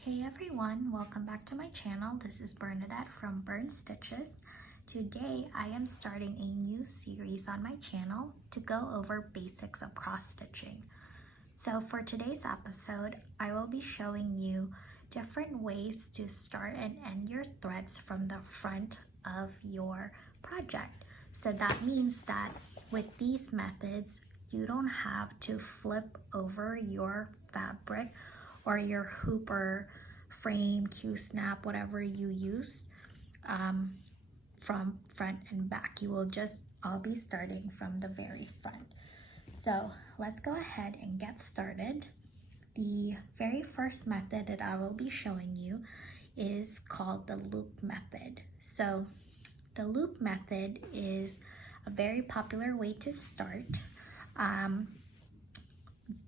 Hey everyone, welcome back to my channel. This is Bernadette from Bern Stitches. Today I am starting a new series on my channel to go over basics of cross stitching. So for today's episode, I will be showing you different ways to start and end your threads from the front of your project. So that means that with these methods, you don't have to flip over your fabric or your hoop or frame, Q-snap, whatever you use from front and back. You will just all be starting from the very front. So let's go ahead and get started. The very first method that I will be showing you is called the loop method. So the loop method is a very popular way to start.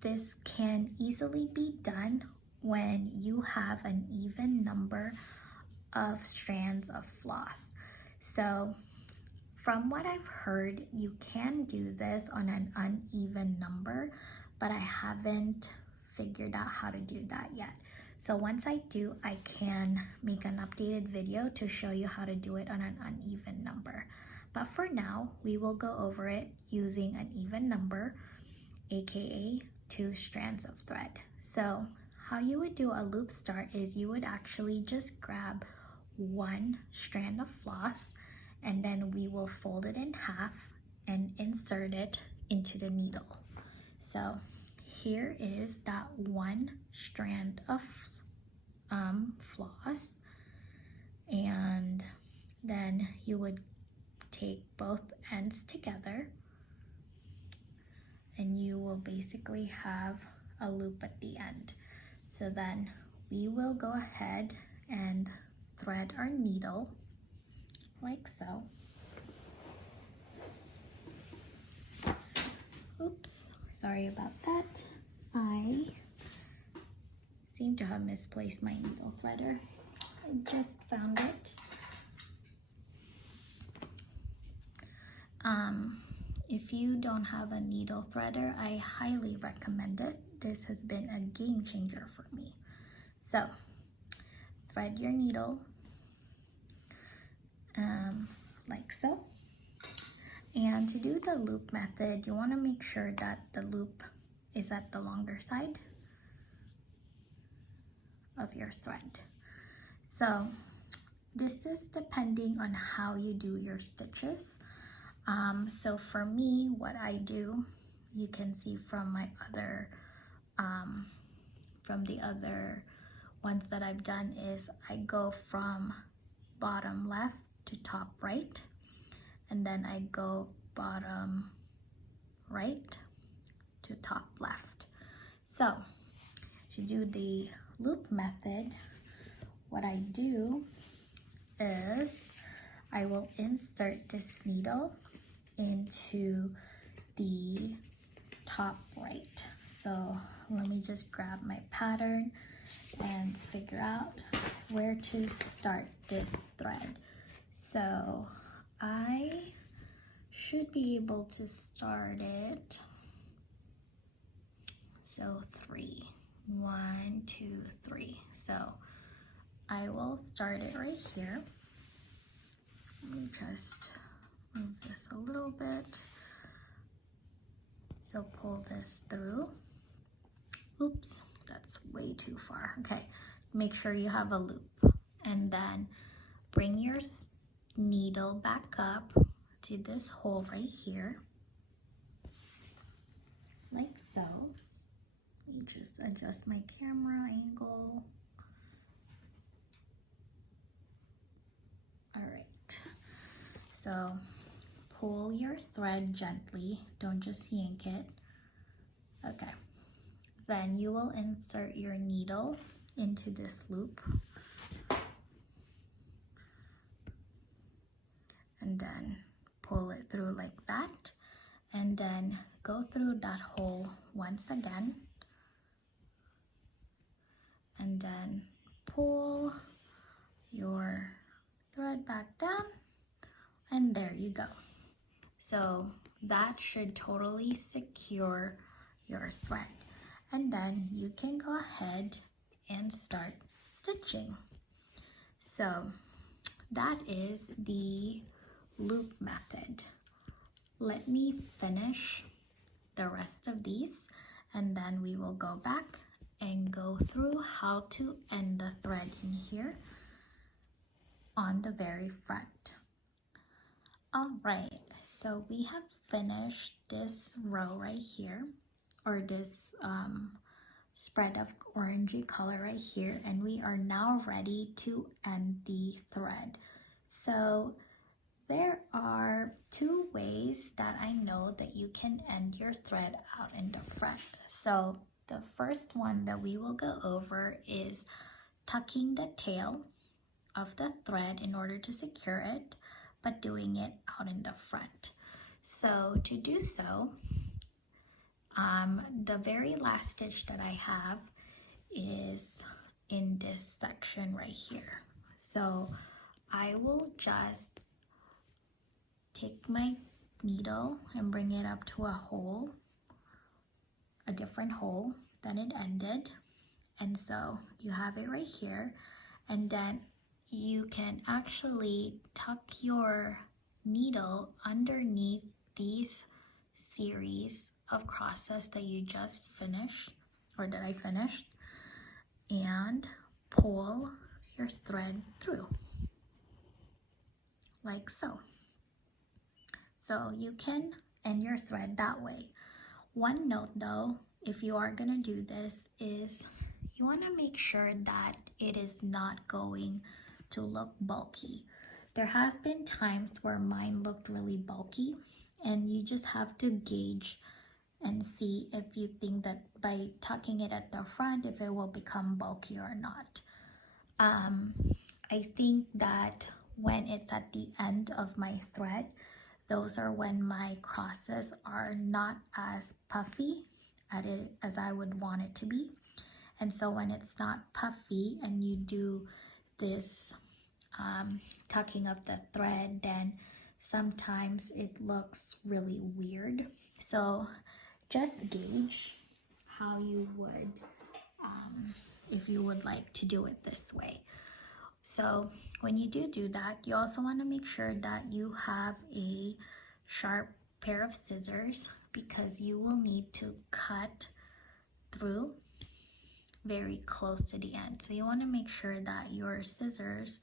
This can easily be done when you have an even number of strands of floss. So from what I've heard, you can do this on an uneven number, but I haven't figured out how to do that yet. So once I do, I can make an updated video to show you how to do it on an uneven number. But for now, we will go over it using an even number, aka 2 strands of thread. So how you would do a loop start is you would actually just grab 1 strand of floss, and then we will fold it in half and insert it into the needle. So here is that 1 strand of floss, and then you would take both ends together and you will basically have a loop at the end. So then we will go ahead and thread our needle like so. Oops, sorry about that. I seem to have misplaced my needle threader. I just found it. If you don't have a needle threader, I highly recommend it. This has been a game changer for me. So, thread your needle like so. And to do the loop method, you want to make sure that the loop is at the longer side of your thread. So, this is depending on how you do your stitches. So for me, what I do, you can see from my other, from the other ones that I've done, is I go from bottom left to top right, and then I go bottom right to top left. So to do the loop method, what I do is I will insert this needle into the top right. So let me just grab my pattern and figure out where to start this thread. So I should be able to start it. So 3, 1, 2, 3. So I will start it right here. Let me just move this a little bit. So pull this through. Oops, that's way too far. Okay, make sure you have a loop. And then bring your needle back up to this hole right here. Like so. Let me just adjust my camera angle. All right. So pull your thread gently, don't just yank it. Okay, then you will insert your needle into this loop, and then pull it through like that, and then go through that hole once again, and then pull your thread back down, and there you go. So that should totally secure your thread. And then you can go ahead and start stitching. So that is the loop method. Let me finish the rest of these and then we will go back and go through how to end the thread in here on the very front. All right, so we have finished this row right here, or this spread of orangey color right here, and we are now ready to end the thread. So there are two ways that I know that you can end your thread out in the front. So the first one that we will go over is tucking the tail of the thread in order to secure it, but doing it out in the front. So to do so, the very last stitch that I have is in this section right here. So I will just take my needle and bring it up to a hole, a different hole than it ended. And so you have it right here. And then you can actually tuck your needle underneath these series of crosses that you just finished, or that I finished, and pull your thread through like so. So you can end your thread that way. One note though, if you are gonna do this, is you want to make sure that it is not going to look bulky. There have been times where mine looked really bulky, and you just have to gauge and see if you think that by tucking it at the front, if it will become bulky or not. I think that when it's at the end of my thread, those are when my crosses are not as puffy as I would want it to be. And so when it's not puffy and you do this tucking of the thread, then sometimes it looks really weird. So just gauge how you would, if you would like to do it this way. So when you do that, you also want to make sure that you have a sharp pair of scissors, because you will need to cut through very close to the end. So you want to make sure that your scissors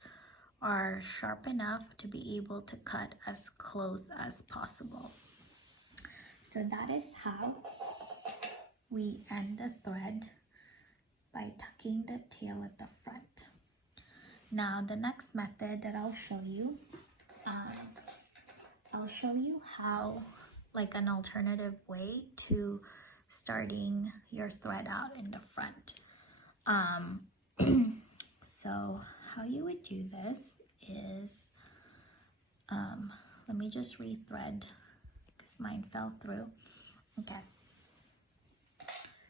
are sharp enough to be able to cut as close as possible. So that is how we end the thread, by tucking the tail at the front. Now the next method that I'll show you how, like an alternative way to starting your thread out in the front. So how you would do this is, let me just rethread because mine fell through. Okay.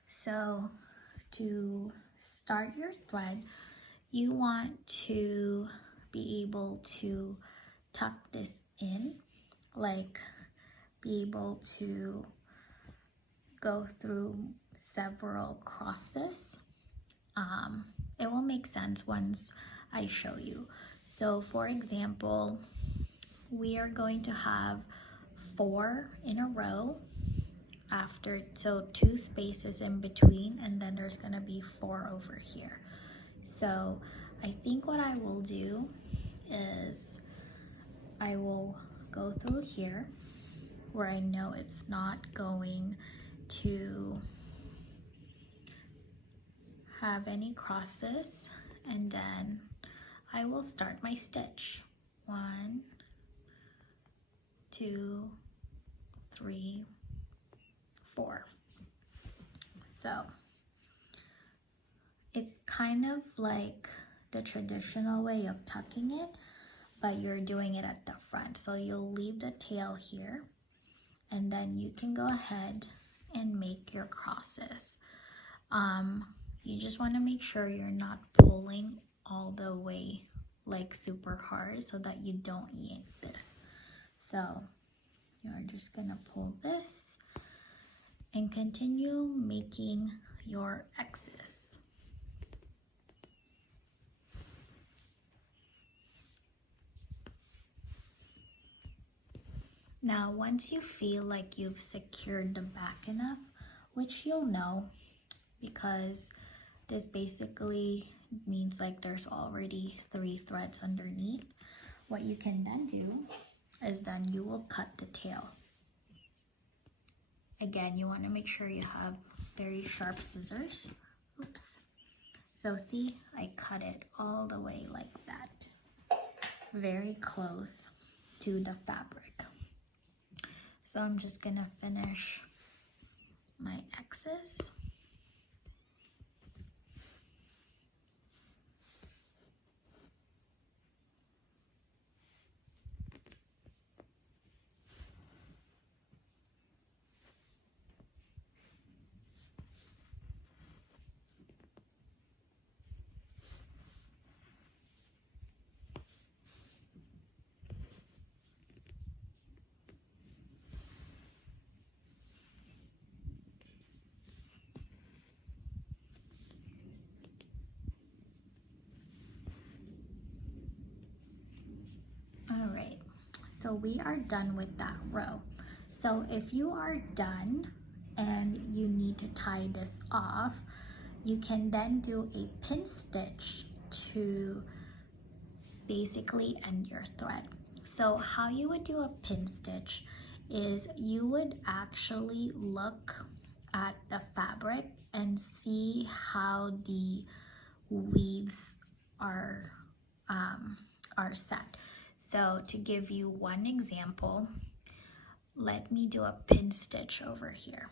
So to start your thread, you want to be able to tuck this in, like be able to go through several crosses. It will make sense once I show you. So for example, we are going to have 4 in a row after, so 2 spaces in between, and then there's gonna be 4 over here. So I think what I will do is I will go through here where I know it's not going to have any crosses, and then I will start my stitch. 1, 2, 3, 4. So it's kind of like the traditional way of tucking it, but you're doing it at the front. So you'll leave the tail here, and then you can go ahead and make your crosses. You just want to make sure you're not pulling all the way like super hard so that you don't yank this. So you're just gonna pull this and continue making your X's. Now, once you feel like you've secured the back enough, which you'll know because this basically means like there's already 3 threads underneath, what you can then do is then you will cut the tail. Again, you want to make sure you have very sharp scissors. Oops. So see, I cut it all the way like that, very close to the fabric. So I'm just gonna finish my X's. All right, so we are done with that row. So if you are done and you need to tie this off, you can then do a pin stitch to basically end your thread. So how you would do a pin stitch is you would actually look at the fabric and see how the weaves are set. So to give you one example, let me do a pin stitch over here.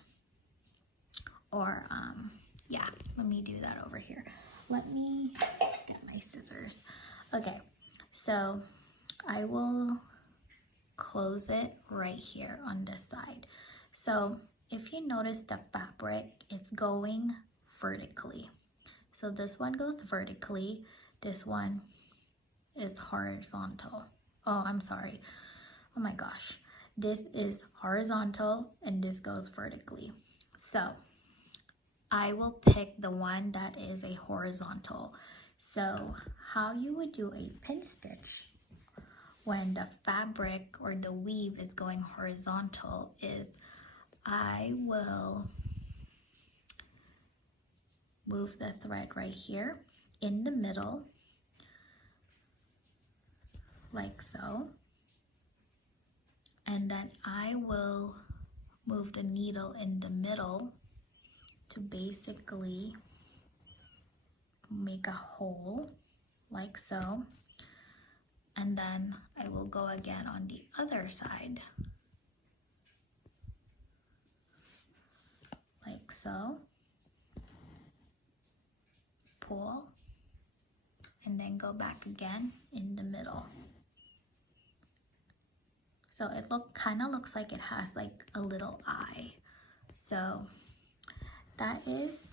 Or yeah, let me do that over here. Let me get my scissors. Okay, so I will close it right here on this side. So if you notice the fabric, it's going vertically. So this one goes vertically, this one is horizontal. Oh, I'm sorry. Oh my gosh. This is horizontal and this goes vertically. So I will pick the one that is a horizontal. So how you would do a pin stitch when the fabric or the weave is going horizontal is I will move the thread right here in the middle, like so, and then I will move the needle in the middle to basically make a hole, like so, and then I will go again on the other side, like so, pull, and then go back again in the middle. So it kind of looks like it has like a little eye. So that is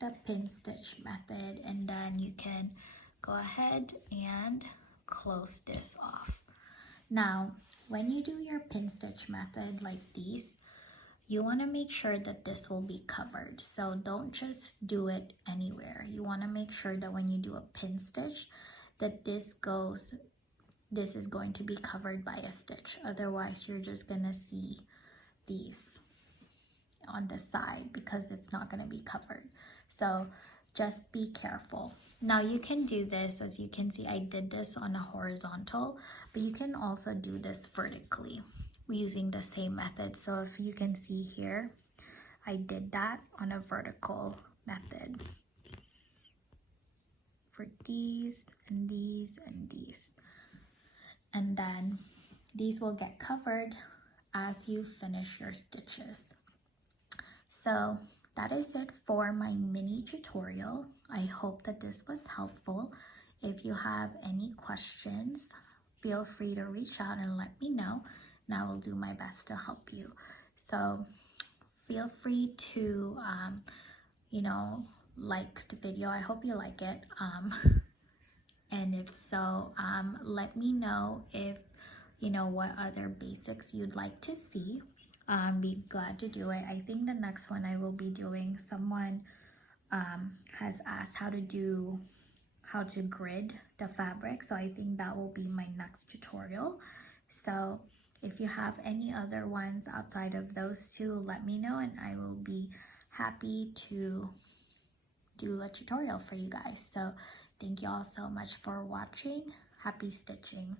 the pin stitch method, and then you can go ahead and close this off. Now, when you do your pin stitch method like these, you want to make sure that this will be covered. So don't just do it anywhere. You want to make sure that when you do a pin stitch, that this is going to be covered by a stitch. Otherwise, you're just gonna see these on the side because it's not gonna be covered. So just be careful. Now you can do this, as you can see, I did this on a horizontal, but you can also do this vertically using the same method. So if you can see here, I did that on a vertical method for these and these and these. And then these will get covered as you finish your stitches. So that is it for my mini tutorial. I hope that this was helpful. If you have any questions, feel free to reach out and let me know, and I will do my best to help you. So feel free to, like the video. I hope you like it. And if so, let me know if what other basics you'd like to see. Be glad to do it. I think the next one I will be doing, someone has asked how to grid the fabric, so I think that will be my next tutorial. So If you have any other ones outside of those two, let me know and I will be happy to do a tutorial for you guys. So thank you all so much for watching. Happy stitching.